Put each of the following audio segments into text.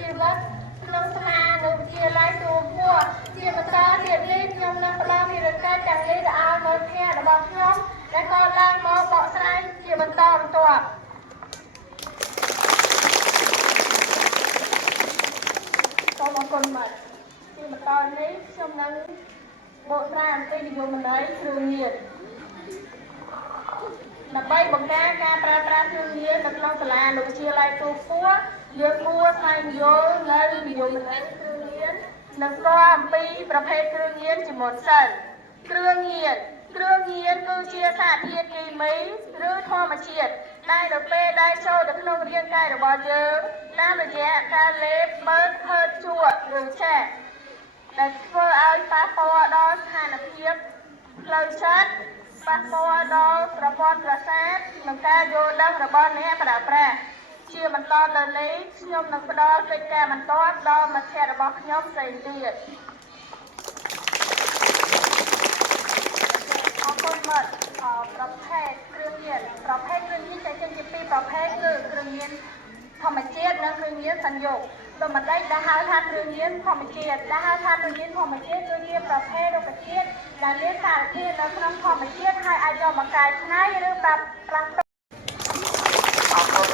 ជីវិតក្នុងស្នានៅវិទ្យាល័យទូពោះជាបន្តទៀតនេះខ្ញុំនឹងផ្ដល់ភារកិច្ចទាំងនេះទៅឲ្យមិត្តភ័ក្តិរបស់ខ្ញុំដែលក៏ឡើងមកបកស្រាយជាបន្តបន្ទាប់សូមអរគុណបាទជាបន្តនេះខ្ញុំនឹងបកស្រាយអំពីនិយមន័យគ្រឿងញៀនដើម្បីបង្ការការប្រើប្រាស់គ្រឿងញៀននៅក្នុងសាលាវិទ្យាល័យទូពោះយើងគួរស្វែងយល់នៅនិយមន័យគ្រឿងញៀននិងស្គាល់អំពីប្រភេទគ្រឿងញៀនជាមុនសិនគ្រឿងញៀនគឺជាសារធាតុគីមីឬធម្មជាតិដែលនៅពេលដែលចូលទៅក្នុងរាងកាយរបស់យើងតាមរយៈការលេបមើលហឺតជក់ឬឆាដែលធ្វើឲ្យប៉ះពាល់ដល់ស្ថានភាពផ្លូវចិត្តប៉ះពាល់ដល់ប្រព័ន្ធប្រសាទនិងការយល់ដឹងរបស់អ្នកប្រើប្រាស់ជាបន្តទៅនេះខ្ញុំនឹងផ្ដល់កិច្ចការបន្ទាប់ដល់មិត្តភ័ក្តិរបស់ខ្ញុំផ្សេងទៀតអរគុណមិត្តប្រភេទគ្រឿងញៀនចែកចេញជាពីរប្រភេទគឺគ្រឿងញៀនធម្មជាតិនិងគ្រឿងញៀនសញ្ញុកដូច្នេះដែលហៅថាគ្រឿងញៀនធម្មជាតិគឺជាប្រភេទរុក្ខជាតិដែលមានសារធាតុនៅក្នុងធម្មជាតិហើយអាចយកមកកែច្នៃឬប្រើប្រាស់អរគុណ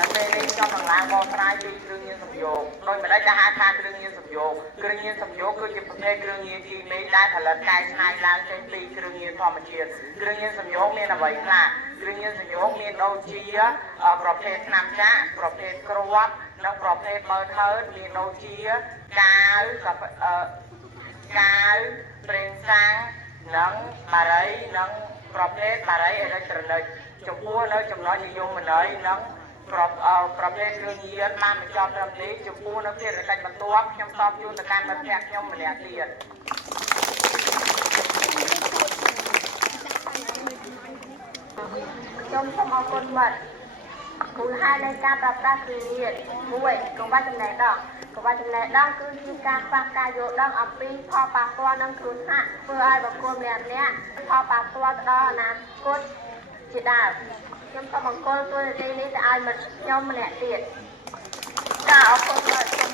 នៅពេលនេះខ្ញុំនឹងឡើងបកស្រាយពីគ្រឿងញៀនសំយោគដោយមិនដែលហៅថាគ្រឿងញៀនសំយោគគឺជាប្រភេទគ្រឿងញៀនគីមីដែលផលិតកែច្នៃឡើងចេញពីគ្រឿងញៀនធម្មជាតិគ្រឿងញៀនសំយោគមានអ្វីខ្លះគ្រឿងញៀនសំយោគមានដូចជាប្រភេទថ្នាំចាក់ប្រភេទគ្រាប់និងប្រភេទមើលថើតមានដូចជាកាវប្រេងសាំងនិងបារីនិងប្រភេទបារីអេឡិចត្រូនិកចំពោះនៅចំណុចនិយមន័យនិងប្រភេទគ្រឿងញៀនបានបញ្ចប់ត្រឹមនេះចំពោះនៅភារកិច្ចបន្ទាប់ខ្ញុំតបជូនទៅកាន់មិត្តភ័ក្តិខ្ញុំម្នាក់ទៀតខ្ញុំសូមអរគុណមិត្តគោលហេតុនៃការប្រើប្រាស់គ្រឿងញៀន1កង្វះចំណេះដឹងគឺជាការខ្វះការយល់ដឹងអំពីផលប៉ះពាល់និងគ្រោះថ្នាក់ធ្វើឲ្យបុគ្គលម្នាក់ផលប៉ះពាល់ទៅដល់អនាគតជាដើមខ្ញុំសូមអង្គុយទូរទស្សន៍នេះទៅឲ្យមិត្តខ្ញុំម្នាក់ទៀតការអរគុណមិត្តខ្ញុំ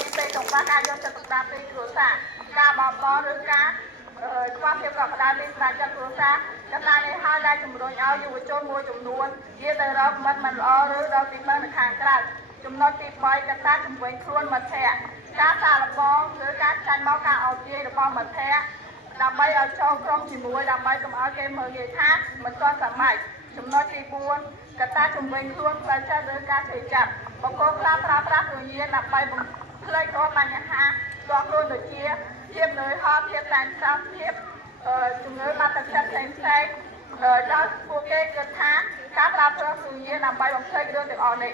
ទីពេលកង្វះការយកចិត្តទុកដាក់ពីគ្រួសារការបបរឬការខ្វះភាពកក់ក្ដៅពីសមាជិកគ្រួសារដំណើរនេះហើយដែលជំរុញឲ្យយុវជនមួយចំនួនវាទៅរកមិត្តមិនល្អឬដល់ទីមើលនៅខាងក្រៅចំណុចទី3កត្តាជំវិញខ្លួនមិត្តភ័ក្តិការសាកល្បងឬការចាញ់មកការអោបទាយរបស់មិត្តភ័ក្តិដើម្បីឲ្យចូលក្រុមជាមួយដើម្បីកុំឲ្យគេមើលងាយថាមិនទាន់សម័យចំណុចទី4កត្តាជំវិញខ្លួនផ្លូវចិត្តឬការជឿចាប់បកគោខ្លះប្រើប្រាស់គ្រឿងញៀនដើម្បីបំភ្លេចរាល់បញ្ហាផ្ទាល់ខ្លួនដូចជាភាពនឿយហត់ភាពតានតឹងភាពជំងឺបាត់ទឹកចិត្តផ្សេងដល់ពួកគេគិតថាការប្រើប្រាស់គ្រឿងញៀនដើម្បីបំភ្លេចរឿងទាំងអស់នេះ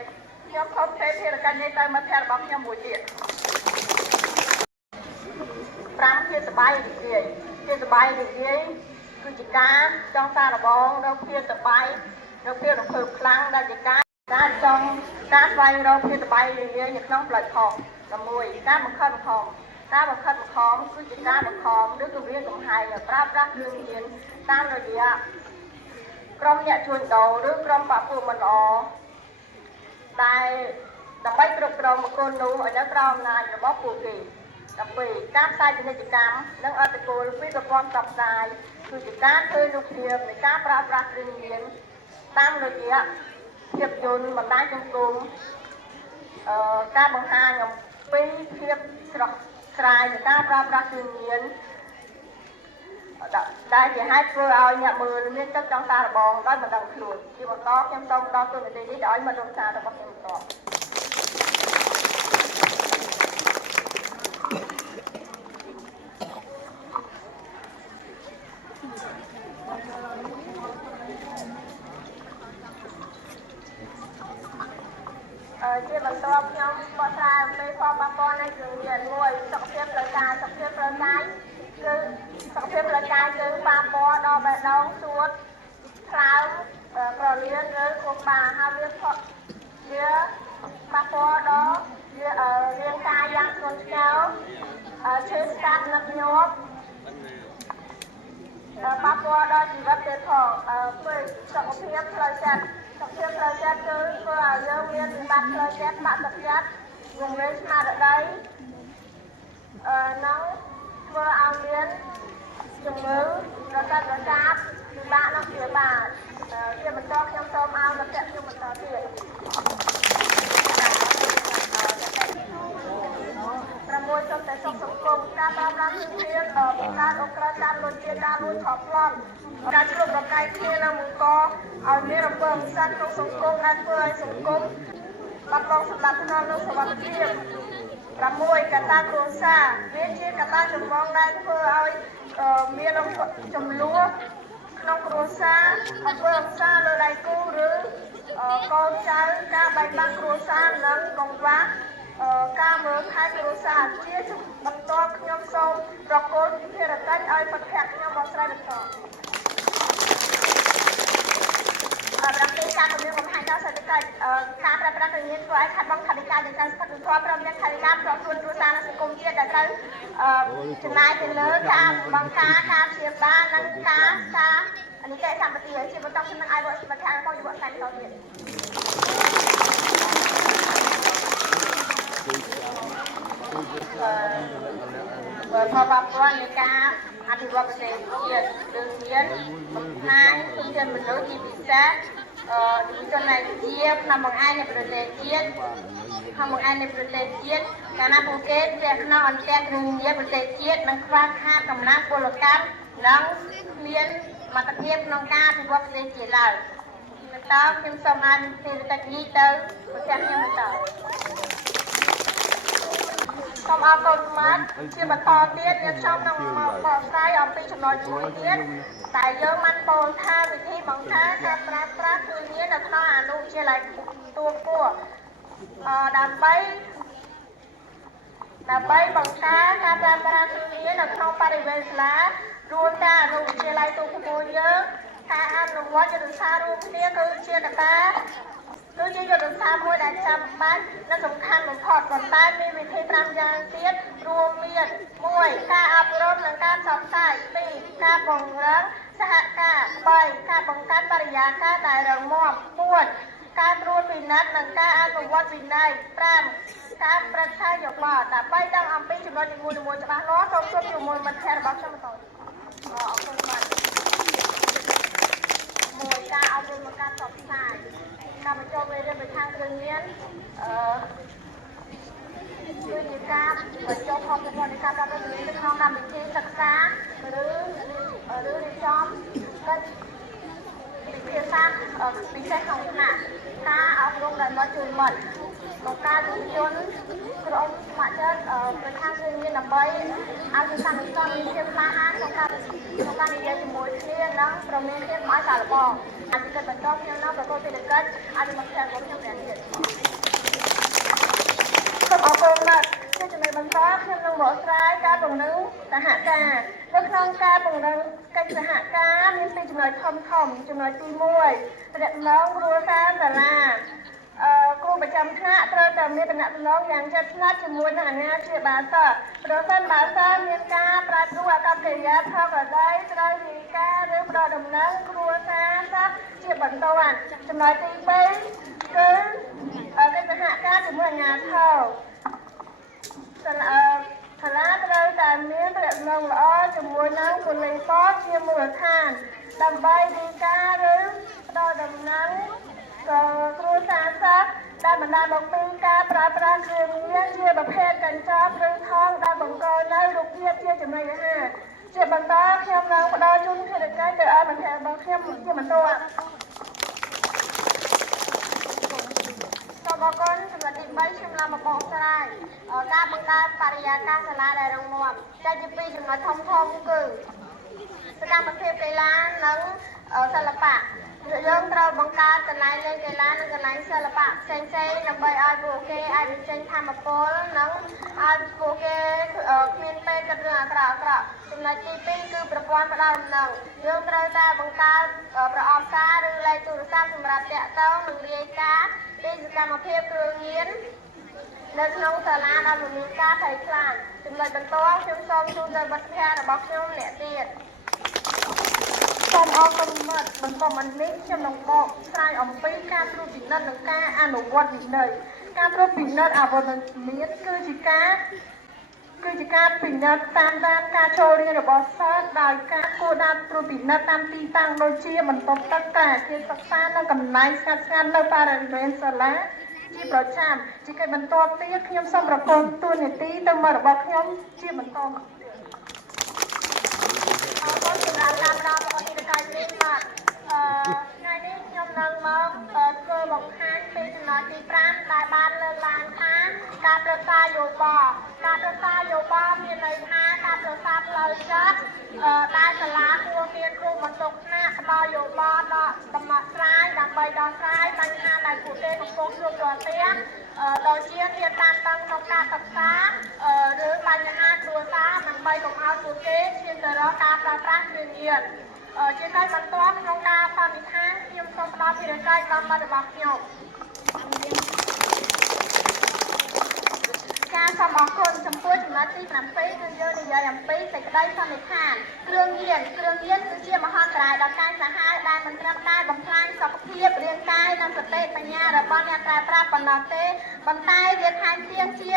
ខ្ញុំខំផ្ទេរភារកិច្ចនេះទៅមិត្តភ័ក្តិរបស់ខ្ញុំមួយទៀត5ភាពសប្បាយរីករាយគឺជាការចង់សារបងនៅភាពសប្បាយនៅភាពរំភើបខ្លាំងដែលជាការចង់ការស្វែងរកភាពសប្បាយរីករាយនៅក្នុងផ្លូវខុស11ការបង្ខំគឺជាការបង្ខំឬគម្រាមកំហែងឲ្យប្រើប្រាស់គ្រឿងញៀនតាមរយៈក្រុមអ្នកជួញដូរឬក្រុមបពុះមិនល្អដែលដើម្បីគ្រប់គ្រងបុគ្គលនោះឲ្យនៅក្រោមអំណាចរបស់ពួកគេ12ការផ្សាយពាណិជ្ជកម្មនិងអតិពលពីប្រព័ន្ធផ្សព្វផ្សាយគឺជាការធ្វើរូបភាពនៃការប្រើប្រាស់គ្រឿងញៀនតាមរយៈភាពយន្តបណ្ដាញសង្គមការបង្ហាញអំពីភាពស្រស់ស្រាយនៃការប្រើប្រាស់គ្រឿងញៀនដែលជាហេតុធ្វើឲ្យអ្នកមើលមានចិត្តចង់សារបងដោយមិនដឹងខ្លួនជាបន្តខ្ញុំសូមដល់ទូរទស្សន៍នេះឲ្យមិត្តរួមសាររបស់ខ្ញុំបន្តជាបន្តខ្ញុំបកស្រាយអំពីផលប៉ះពាល់នៃគ្រឿងញៀន1សុខភាពផ្លូវកាយគឺសុខភាពផ្លូវកាយគឺប៉ះពាល់ដល់បេះដូងសួតថ្លើមក្រលៀនឬខួរក្បាលហើយវាប៉ះពាល់ដល់រាងកាយយ៉ាងធ្ងន់ធ្ងរឈឺស្កាត់នឹកញាប់ប៉ះពាល់ដល់ជីវិតទៀតផងសុខភាពផ្លូវចិត្តគឺធ្វើឲ្យយើងមានវិបត្តិផ្លូវចិត្តបាក់ទឹកចិត្ត វងវិញស្មារតីនឹងធ្វើឲ្យមានជំងឺរសាត់ពិបាកនឹងជាបាទជាបន្តខ្ញុំសូមឲ្យលោកអ្នកខ្ញុំបន្តទៀត6ចុះតែសុខសង្គមការប្រើប្រាស់គ្រឿងញៀនបង្កើតអូក្រិតការលួចជាការលួចឆក់ប្លន់ការឆ្លុះប្រកែកគ្នានៅមុខកឲ្យមានអំពើអំសិនក្នុងសង្គមដែលធ្វើឲ្យសង្គមបាត់បង់សណ្ដាប់ធ្នាប់និងសុវត្ថិភាព6កត្តាគ្រួសារវាជាកត្តាចម្បងដែលធ្វើឲ្យមានចំនួនក្នុងគ្រួសារអំពើអំសាលើដៃគូឬកូនចៅការបែកបាក់គ្រួសារនិងកង្វះការមើលថែគ្រួសារជាបន្តខ្ញុំសូមប្រកល់ភារកិច្ចឲ្យប្រធានខ្ញុំបកស្រាយបន្តប្រតិការគម្រាមកំហែងដល់សេដ្ឋកិច្ចការប្រើប្រាស់គ្រឿងញៀនធ្វើឲ្យខាត់បង់ថវិកាយ៉ាងកាន់ស្ថិតស្ថេរព្រមទាំងថវិកាប្រកួតគ្រួសារនិងសង្គមជាតិដែលត្រូវចំណាយទៅលើការបង្ការការព្យាបាលនិងការអនិច្ចសម្បត្តិជាបន្តខ្ញុំនឹងឲ្យវត្តសម្បត្តិរបស់យុវសាស្ត្របន្តទៀតផលប៉ះពាល់នៃការអភិវឌ្ឍប្រទេសជាតិគឺមានបំផ្លាញជនមនុស្សជាពិសេសជនឯកជាក្នុងបង្អែកនៃប្រទេសជាតិក្នុងបង្អែកនៃប្រទេសជាតិកាលណាពួកគេជាក្នុងអន្តរគ្រឿងញៀនប្រទេសជាតិនិងខ្វះខាតកម្លាំងពលកម្មនិងមានសមត្ថភាពក្នុងការអភិវឌ្ឍប្រទេសជាតិឡើយបន្តខ្ញុំសូមឲ្យភារកិច្ចនេះទៅប្រទេសខ្ញុំបន្តសូមអរគុណម៉ាត់ជាបន្តទៀតយើងខ្ញុំនឹងមកបកស្រាយអំពីចំណុចមួយទៀតតែយើងបានពោលថាវិធីបង្ការការប្រើប្រាស់គ្រឿងញៀននៅក្នុងអនុវិទ្យាល័យទួលគួរដើម្បីបង្ការការប្រើប្រាស់គ្រឿងញៀននៅក្នុងបរិវេណសាលារួមទាំងអនុវិទ្យាល័យទួលគួរយើងការអនុវត្តយុទ្ធសាស្ត្ររួមគ្នាគឺជាយុទ្ធសាស្ត្រមួយដែលចាំបាច់និងសំខាន់បំផុតប៉ុន្តែមានវិធី5យ៉ាងទៀតរួមមាន1ការអប់រំនិងការផ្សព្វផ្សាយ2ការបង្រឹងសហការ3ការបង្កើតបរិយាកាសដែលរឹងមាំ4ការត្រួតពិនិត្យនិងការអនុវត្តវិន័យ5ការប្រឹក្សាយោបល់ដើម្បីដឹងអំពីចំណុចនីមួយៗច្បាស់លាស់សូមជួបជាមួយមិត្តភ័ក្តិរបស់ខ្ញុំបន្តអរគុណបាទ1ការអប់រំនិងការផ្សព្វផ្សាយការបញ្ចូលមេរៀនខាងគ្រឿងញៀនគឺជាការបញ្ចូលផលប្រព័ន្ធនៃការប្រើប្រាស់គ្រឿងញៀនក្នុងកម្មវិធីសិក្សាឬរៀបចំកិច្ចវិភាសាពិសេសក្នុងថ្នាក់ការអប់រំដែលមកជួយមិត្តបង្កើតយុវជនក្រុមស្ម័គ្រចិត្តប្រឆាំងគ្រឿងញៀនដើម្បីឲ្យសិស្សានុសិស្សមានភាពក្លាហានក្នុងការនិយាយជាមួយគ្នានិងប្រមានភាពឲ្យសាកល្បងអាចគិតបន្តខ្ញុំនៅប្រកបភារកិច្ចអាចមកខាងរបស់ខ្ញុំទាំងទៀតសូមអរគុណណាស់ជាចំណុចបន្តខ្ញុំនឹងបកស្រាយការពង្រឹងសហការនៅក្នុងការពង្រឹងកិច្ចសហការមានពីរចំណុចធំចំណុចទី1តំណែងគ្រួសារសាលាគ្រូប្រចាំថ្នាក់ត្រូវតែមានតំណែងយ៉ាងជិតស្និទ្ធជាមួយនឹងអាជ្ញាព្យាបាលសិស្សប្រសិនបើសិស្សមានការប្រែប្រួលអាកប្បកិរិយាខុសប្រដីត្រូវរាយការណ៍ឬផ្ដល់ដំណឹងគ្រួសារសិស្សជាបន្ទាន់ចំណុចទី2គឺកិច្ចសហការជាមួយអាជ្ញាធរសាលាត្រូវតែមានទំនាក់ទំនងល្អជាមួយនឹងប៉ូលីសបជាមូលដ្ឋានដើម្បីរាយការណ៍ឬផ្ដល់ដំណឹងគ្រួសារសិស្សដែលបណ្ដាលមកពីការប្រើប្រាស់គ្រឿងញៀនជាប្រភេទកញ្ចប់ឬថង់ដែលបង្កនៅរូបភាពជាចំណីអាហារជាបន្តខ្ញុំនឹងផ្ដល់ជូនភារកិច្ចទៅឲ្យបន្ថែមរបស់ខ្ញុំជាបន្តសូមអរគុណសម្រាប់ទី3ខ្ញុំឡើងមកបកស្រាយការបង្កើតបរិយាកាសសាលាដែលរឹងមាំតែជាពីរចំណុចធំគឺសកម្មភាពកីឡានិងសិល្បៈយើងត្រូវបង្កើតកន្លែងលេងកីឡានិងកន្លែងសិល្បៈផ្សេងៗដើម្បីឲ្យពួកគេអាចបញ្ចេញថាមពលនិងឲ្យពួកគេគ្មានពេលគិតរឿងអាក្រក់ចំណុចទី2គឺប្រព័ន្ធផ្ដល់ដំណឹងយើងត្រូវតែបង្កើតប្រអប់សារឬលេខទូរស័ព្ទសម្រាប់តាក់ទងនិងរាយការណ៍ពីសកម្មភាពគ្រឿងញៀននៅក្នុងសាលាដែលមានការភ័យខ្លាចចំណុចបន្ទាប់ខ្ញុំសូមជូនទៅមិត្តភ័ក្តិរបស់ខ្ញុំអ្នកទៀតសូមអរគុណមិត្តបន្តមកនេះខ្ញុំនឹងបកស្រាយអំពីការត្រួតពិនិត្យនិងការអនុវត្តវិន័យ ការត្រួតពិនិត្យអវត្តមានគឺជាការពិនិត្យតាមដានការចូលរៀនរបស់សិស្សដោយការគួរដានត្រួតពិនិត្យតាមទីតាំងដូចជាបន្ទប់ទឹកការអាគារសិក្សានិងកន្លែងស្ងាត់ៗនៅបរិវេណសាលាជាប្រចាំជាកិច្ចបន្ទាប់ទៀតខ្ញុំសូមប្រកល់ទួនាទីទៅមករបស់ខ្ញុំជាបន្តមកទៀតអរគុណសម្រាប់ការផ្ដល់ព័ត៌មានកាយនេះបាទថ្ងៃនេះខ្ញុំនឹងមកធ្វើបង្ហាញពីចំណុចទី5ដែលបានលើកឡើងថាការប្រឹក្សាយោបល់មានន័យថាការប្រឹក្សាផ្លូវចិត្តដែលសាលាគួរមានគ្រូបន្ទុកថ្នាក់ផ្ដល់យោបល់ដល់ដំណោះស្រាយដើម្បីដោះស្រាយបញ្ហាដែលពួកគេកំពុងជួបប្រទះដូចជាភាពតានតឹងក្នុងការសិក្សាឬបញ្ហាគ្រួសារដើម្បីកុំឲ្យពួកគេឈានទៅរកការប្រើប្រាស់គ្រឿងញៀនជាការបន្ទាប់ក្នុងការបរិស្ថានខ្ញុំសូមផ្ដល់ភារកិច្ចដល់មិត្តរបស់ខ្ញុំការសូមអរគុណចំពោះចំណុចទី7គឺយើងនិយាយអំពីសេចក្តីសន្និដ្ឋានគ្រឿងញៀនគឺជាមហន្តរាយដ៏កាចសាហាវដែលមិនត្រឹមតែបំផ្លាញសុខភាពរាងកាយនិងសតិបញ្ញារបស់អ្នកប្រើប្រាស់ប៉ុណ្ណោះទេប៉ុន្តែវាថែមទាំងជា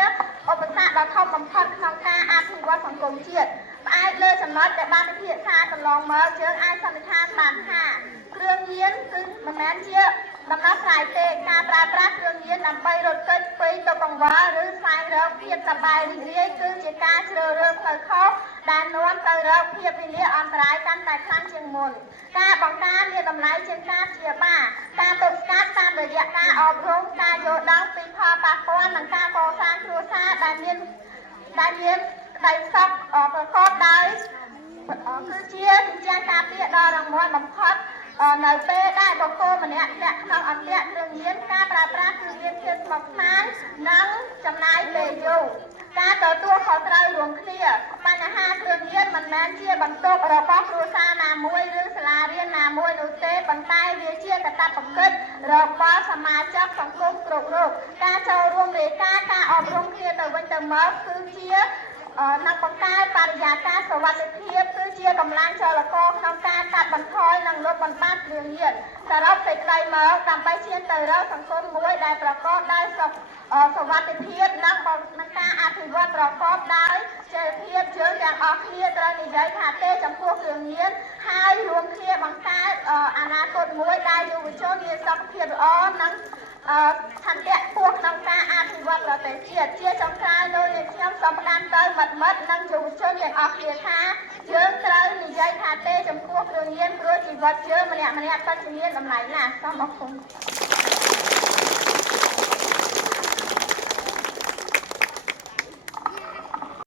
ឧបសគ្គដ៏ធំបំផុតក្នុងការអភិវឌ្ឍសង្គមជាតិផ្អែកលើចំណុចដែលបានពិភាក្សាកន្លងមកយើងអាចសន្និដ្ឋានបានថាគ្រឿងញៀនគឺមិនមែនជាដំណោះស្រាយទេការប្រើប្រាស់គ្រឿងញៀនដើម្បីរត់គេចពីទុក្ខកង្វល់ឬស្វែងរកភាពសប្បាយរីករាយគឺជាការជ្រើសរើសផ្លូវខុសដែលនាំទៅរកភាពវិនាសអន្តរាយកាន់តែខ្លាំងជាងមុនការបង្ការមានតម្លៃជាងការព្យាបាលការទប់ស្កាត់តាមរយៈការអប់រំការយល់ដឹងពីផលប៉ះពាល់និងការកសាងគ្រួសារដែលមានក្តីសុខប្រកបដោយគឺជាជំនឿការពារដ៏រឹងមាំបំផុតនៅពេលដែលបុគ្គលម្នាក់ធ្លាក់ក្នុងអន្ទាក់គ្រឿងញៀនការប្រើប្រាស់គ្រឿងញៀនជាស្មុគស្មាញនិងចំណាយពេលយូរការទទួលខុសត្រូវរួមគ្នាបញ្ហាគ្រឿងញៀនមិនមែនជាបន្ទុករបស់គ្រួសារណាមួយឬសាលារៀនណាមួយនោះទេប៉ុន្តែវាជាកាតព្វកិច្ចរបស់សមាជិកសង្គមគ្រប់រូបការចូលរួមរាយការណ៍ការអប់រំគ្នាទៅវិញទៅមកគឺជានិងបង្កើតបរិយាកាសសុវត្ថិភាពគឺជាកម្លាំងចលករក្នុងការកាត់បន្ថយនិងលុបបំបាត់គ្រឿងញៀនសរុបសេចក្តីមកដើម្បីឈានទៅរកសង្គមមួយដែលប្រកបដោយសុវត្ថិភាពនិងការអភិវឌ្ឍប្រកបដោយចីរភាពយើងទាំងអស់គ្នាត្រូវនិយាយថាទេចំពោះគ្រឿងញៀនហើយរួមគ្នាបង្កើតអនាគតមួយដែលយុវជនមានសុខភាពល្អនិងឆន្ទៈខ្ពស់ក្នុងការអភិវឌ្ឍប្រទេសជាតិជាចុងក្រោយលោកអ្នកខ្ញុំសូមផ្ដាំទៅមិត្តនិងយុវជនទាំងអស់គ្នាថាយើងត្រូវនិយាយថាទេចំពោះគ្រឿងញៀនព្រោះជីវិតយើងម្នាក់ពិតជាមានតម្លៃណាស់សូមអរគុណ